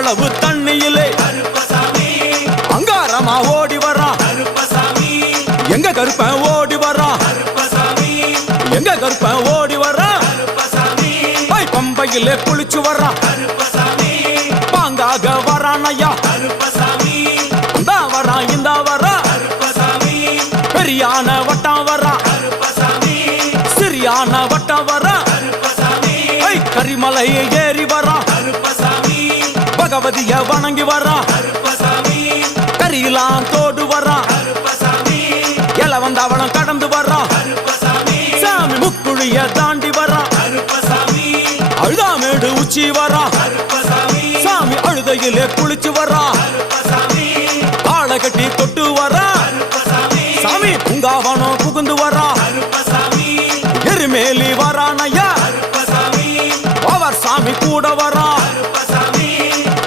அளவு தண்ணியிலே அங்காரமா ஓடி வர்றான். எங்க கருப்பன் ஓடி வர்றான், எங்க கருப்பன் ஓடி வர்றான். பம்பையிலே குளிச்சு வர்றான், பாங்காக வரான் ஐயா. இந்த வரான் இந்த வரான், பெரியான வட்டம் வரான், சிறியான வட்டம் வரான். கரிமலையை ஏறி வரான், பகவதிய வணங்கி வரான். கரியெல்லாம் தோடு வரான், எல வந்தவளம் கடந்து வரான். சாமி முக்குழிய தாண்டி வரான், அழுதாமேடு உச்சி வரான். சாமி அழுதையிலே குளிச்சு